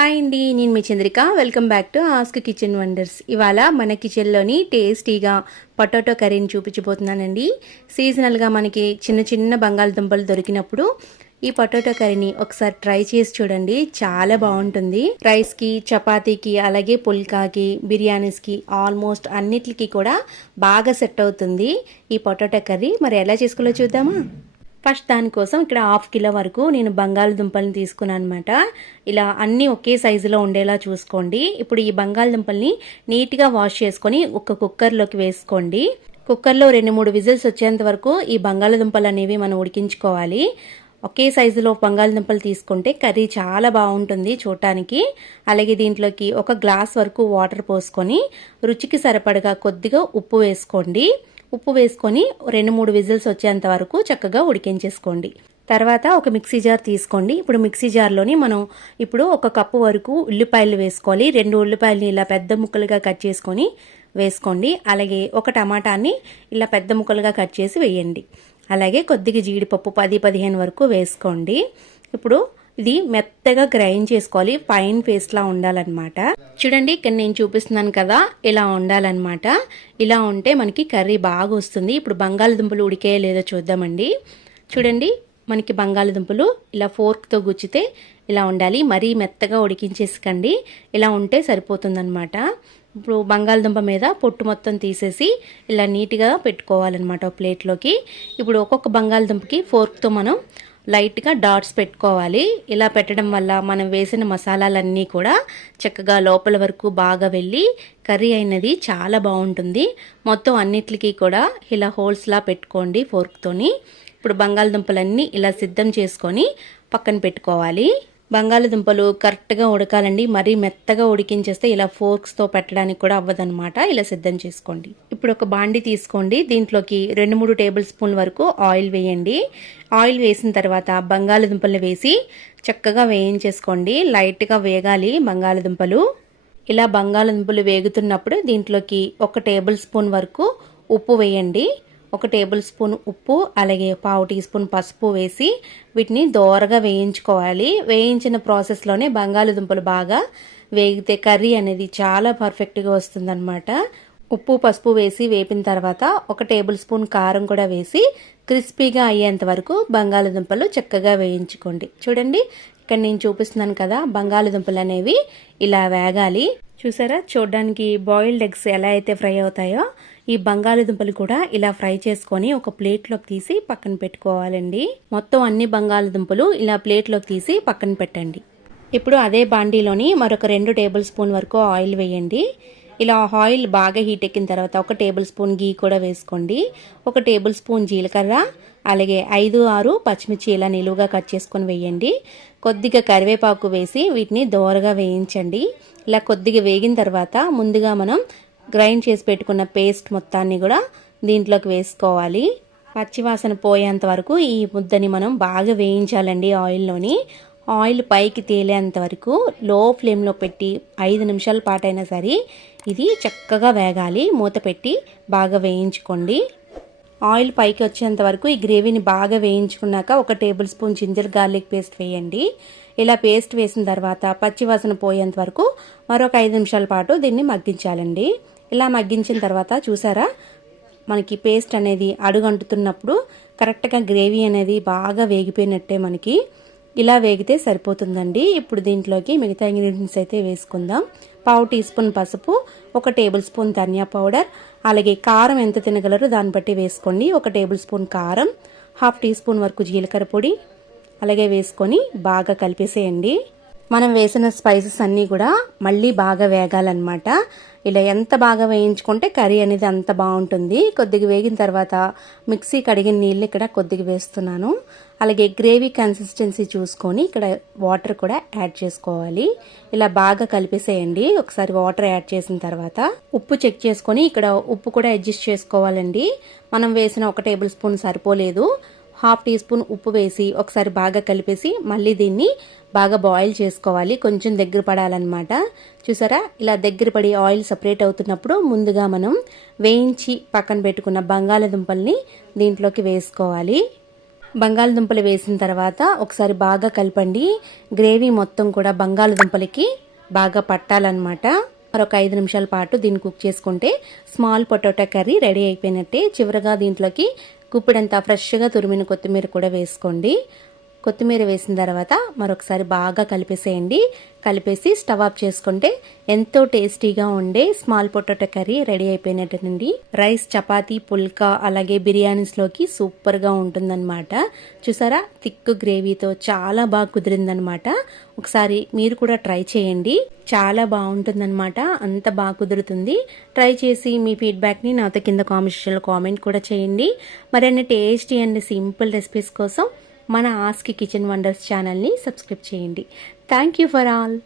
Hi అండి, నేను మీ Chandrika. Welcome back to Ask Kitchen Wonders. ఇవాళ మన కిచెన్లోని టేస్టీగా పొటాటో కర్రీని చూపించబోతున్నానండి. సీజనల్గా మనకి చిన్న చిన్న బంగాళదుంపలు దొరికినప్పుడు ఈ పొటాటో కర్రీని ఒకసారి ట్రై చేసి చూడండి, చాలా బాగుంటుంది. రైస్కి, చపాతీకి, అలాగే పుల్కాకి, బిర్యానీస్కి, ఆల్మోస్ట్ అన్నిటికి కూడా బాగా సెట్ అవుతుంది ఈ పొటాటో కర్రీ. మరి ఎలా చేసుకోవాలో చూద్దామా? ఫస్ట్ దానికోసం ఇక్కడ 1/2 కిలో వరకు నేను బంగాళదుంపల్ని తీసుకున్నాను అనమాట. ఇలా అన్నీ ఒకే సైజులో ఉండేలా చూసుకోండి. ఇప్పుడు ఈ బంగాళదుంపల్ని నీట్గా వాష్ చేసుకొని ఒక కుక్కర్లోకి వేసుకోండి. కుక్కర్లో 2-3 విజిల్స్ వచ్చేంత వరకు ఈ బంగాళదుంపలు అనేవి మనం ఉడికించుకోవాలి. ఒకే సైజులో బంగాళదుంపలు తీసుకుంటే కర్రీ చాలా బాగుంటుంది చూడటానికి. అలాగే దీంట్లోకి 1 గ్లాస్ వరకు వాటర్ పోసుకొని రుచికి సరిపడగా కొద్దిగా ఉప్పు వేసుకోండి. ఉప్పు వేసుకొని 2-3 విజిల్స్ వచ్చేంత వరకు చక్కగా ఉడికించేసుకోండి. తర్వాత ఒక మిక్సీ జార్ తీసుకోండి. ఇప్పుడు మిక్సీ జార్లోని మనం ఇప్పుడు 1 కప్పు వరకు ఉల్లిపాయలు వేసుకోవాలి. 2 ఉల్లిపాయలని ఇలా పెద్ద ముక్కలుగా కట్ చేసుకొని వేసుకోండి. అలాగే 1 టమాటాని ఇలా పెద్ద ముక్కలుగా కట్ చేసి వేయండి. అలాగే కొద్దిగా జీడిపప్పు 10-15 వరకు వేసుకోండి. ఇప్పుడు ఇది మెత్తగా గ్రైండ్ చేసుకోవాలి, ఫైన్ పేస్ట్లా ఉండాలన్నమాట. చూడండి, ఇక్కడ నేను చూపిస్తున్నాను కదా, ఇలా ఉండాలన్నమాట. ఇలా ఉంటే మనకి కర్రీ బాగా వస్తుంది. ఇప్పుడు బంగాళదుంపలు ఉడికే లేదో చూద్దామండి. చూడండి, మనకి బంగాళదుంపలు ఇలా ఫోర్క్తో గుచ్చితే ఇలా ఉండాలి. మరీ మెత్తగా ఉడికించేసుకోండి, ఇలా ఉంటే సరిపోతుందన్నమాట. ఇప్పుడు బంగాళదుంప మీద పొట్టు మొత్తం తీసేసి ఇలా నీట్గా పెట్టుకోవాలన్నమాట ఒక ప్లేట్లోకి. ఇప్పుడు ఒక్కొక్క బంగాళదుంపకి ఫోర్క్తో మనం లైట్గా డాట్స్ పెట్టుకోవాలి. ఇలా పెట్టడం వల్ల మనం వేసిన మసాలాలన్నీ కూడా చక్కగా లోపల వరకు బాగా వెళ్ళి కర్రీ అయినది చాలా బాగుంటుంది. మొత్తం అన్నిటికీ కూడా ఇలా హోల్స్లా పెట్టుకోండి ఫోర్క్తోని. ఇప్పుడు బంగాళదుంపలన్నీ ఇలా సిద్ధం చేసుకొని పక్కన పెట్టుకోవాలి. బంగాళదుంపలు కరెక్ట్గా ఉడకాలండి. మరీ మెత్తగా ఉడికించేస్తే ఇలా ఫోర్క్స్తో పెట్టడానికి కూడా అవ్వదన్నమాట. ఇలా సిద్ధం చేసుకోండి. ఇప్పుడు ఒక బాండి తీసుకోండి. దీంట్లోకి 2-3 టేబుల్ స్పూన్ల వరకు ఆయిల్ వేయండి. ఆయిల్ వేసిన తర్వాత బంగాళదుంపలు వేసి చక్కగా వేయించేసుకోండి. లైట్గా వేగాలి బంగాళదుంపలు. ఇలా బంగాళదుంపలు వేగుతున్నప్పుడు దీంట్లోకి 1 టేబుల్ స్పూన్ వరకు ఉప్పు వేయండి. 1 టేబుల్ స్పూన్ ఉప్పు, అలాగే 1/2 టీ స్పూన్ పసుపు వేసి వీటిని దోరగా వేయించుకోవాలి. వేయించిన ప్రాసెస్లోనే బంగాళదుంపలు బాగా వేగితే కర్రీ అనేది చాలా పర్ఫెక్ట్గా వస్తుందన్నమాట. ఉప్పు పసుపు వేసి వేపిన తర్వాత 1 టేబుల్ స్పూన్ కారం కూడా వేసి క్రిస్పీగా అయ్యేంత వరకు బంగాళదుంపలు చక్కగా వేయించుకోండి. చూడండి, ఇక్కడ నేను చూపిస్తున్నాను కదా, బంగాళదుంపలు అనేవి ఇలా వేగాలి. చూసారా, చూడడానికి బాయిల్డ్ ఎగ్స్ ఎలా అయితే ఫ్రై అవుతాయో ఈ బంగాళదుంపలు కూడా ఇలా ఫ్రై చేసుకొని ఒక ప్లేట్లోకి తీసి పక్కన పెట్టుకోవాలండి. మొత్తం అన్ని బంగాళదుంపలు ఇలా ప్లేట్లోకి తీసి పక్కన పెట్టండి. ఇప్పుడు అదే బాండీలోని మరొక 2 టేబుల్ స్పూన్ వరకు ఆయిల్ వేయండి. ఇలా ఆయిల్ బాగా హీట్ ఎక్కిన తర్వాత 1 టేబుల్ స్పూన్ గీ కూడా వేసుకోండి. 1 టేబుల్ స్పూన్ జీలకర్ర, అలాగే 5-6 పచ్చిమిర్చి ఇలా నిలువుగా కట్ చేసుకొని వేయండి. కొద్దిగా కరివేపాకు వేసి వీటిని దోరగా వేయించండి. ఇలా కొద్దిగా వేగిన తర్వాత ముందుగా మనం గ్రైండ్ చేసి పెట్టుకున్న పేస్ట్ మొత్తాన్ని కూడా దీంట్లోకి వేసుకోవాలి. పచ్చివాసన పోయేంత వరకు ఈ ముద్దని మనం బాగా వేయించాలండి ఆయిల్లోని. ఆయిల్ పైకి తేలేంత వరకు లో ఫ్లేమ్లో పెట్టి 5 నిమిషాల పాటైనా సరే ఇది చక్కగా వేగాలి. మూత పెట్టి బాగా వేయించుకోండి. ఆయిల్ పైకి వచ్చేంత వరకు ఈ గ్రేవీని బాగా వేయించుకున్నాక 1 tablespoon ginger garlic paste వేయండి. ఇలా పేస్ట్ వేసిన తర్వాత పచ్చివాసన పోయేంత వరకు మరొక 5 నిమిషాల పాటు దీన్ని మగ్గించాలండి. ఇలా మగ్గించిన తర్వాత చూసారా, మనకి పేస్ట్ అనేది అడుగంటుతున్నప్పుడు కరెక్ట్గా గ్రేవీ అనేది బాగా వేగిపోయినట్టే మనకి. ఇలా వేగితే సరిపోతుందండి. ఇప్పుడు దీంట్లోకి మిగతా ఇంగ్రీడియంట్స్ అయితే వేసుకుందాం. 1/2 టీ స్పూన్ పసుపు, 1 టేబుల్ స్పూన్ ధనియా పౌడర్, అలాగే కారం ఎంత తినగలరో దాన్ని బట్టి వేసుకోండి. 1 టేబుల్ స్పూన్ కారం, 1/2 టీ స్పూన్ వరకు జీలకర్ర పొడి అలాగే వేసుకొని బాగా కలిపేసేయండి. మనం వేసిన స్పైసెస్ అన్నీ కూడా మళ్ళీ బాగా వేగాలన్నమాట. ఇలా ఎంత బాగా వేయించుకుంటే కర్రీ అనేది అంత బాగుంటుంది. కొద్దిగా వేగిన తర్వాత మిక్సీ కడిగిన నీళ్ళు ఇక్కడ కొద్దిగా వేస్తున్నాను. అలాగే గ్రేవీ కన్సిస్టెన్సీ చూసుకొని ఇక్కడ వాటర్ కూడా యాడ్ చేసుకోవాలి. ఇలా బాగా కలిపేసేయండి. ఒకసారి వాటర్ యాడ్ చేసిన తర్వాత ఉప్పు చెక్ చేసుకొని ఇక్కడ ఉప్పు కూడా అడ్జస్ట్ చేసుకోవాలండి. మనం వేసిన 1 టేబుల్ స్పూన్ సరిపోలేదు. 1/2 టీ స్పూన్ ఉప్పు వేసి ఒకసారి బాగా కలిపేసి మళ్ళీ దీన్ని బాగా బాయిల్ చేసుకోవాలి. కొంచెం దగ్గర పడాలన్నమాట. చూసారా, ఇలా దగ్గర పడి ఆయిల్ సపరేట్ అవుతున్నప్పుడు ముందుగా మనం వేయించి పక్కన పెట్టుకున్న బంగాళదుంపల్ని దీంట్లోకి వేసుకోవాలి. బంగాళదుంపలు వేసిన తర్వాత ఒకసారి బాగా కలపండి. గ్రేవీ మొత్తం కూడా బంగాళదుంపలకి బాగా పట్టాలన్నమాట. మరొక 5 నిమిషాల పాటు దీన్ని కుక్ చేసుకుంటే స్మాల్ పొటాటో కర్రీ రెడీ అయిపోయినట్టే. చివరగా దీంట్లోకి గుప్పెడంతా ఫ్రెష్గా తురిమిన కొత్తిమీర కూడా వేసుకోండి. కొత్తిమీర వేసిన తర్వాత మరొకసారి బాగా కలిపేసేయండి. కలిపేసి స్టవ్ ఆఫ్ చేసుకుంటే ఎంతో టేస్టీగా ఉండే స్మాల్ పొటాటో కర్రీ రెడీ అయిపోయినట్టేనండి. రైస్, చపాతీ, పుల్కా అలాగే బిర్యానీస్లోకి సూపర్గా ఉంటుందన్నమాట. చూసారా, థిక్ గ్రేవీతో చాలా బాగా కుదిరిందనమాట. ఒకసారి మీరు కూడా ట్రై చేయండి, చాలా బాగుంటుందన్నమాట. అంత బాగా కుదురుతుంది. ట్రై చేసి మీ ఫీడ్బ్యాక్ని నాతో కింద కామెంట్స్లో కామెంట్ కూడా చేయండి. మరిన్ని టేస్టీ అండ్ సింపుల్ రెసిపీస్ కోసం మన ఆస్క్ కిచెన్ వండర్స్ ఛానల్ని సబ్స్క్రైబ్ చేయండి. Thank you for all.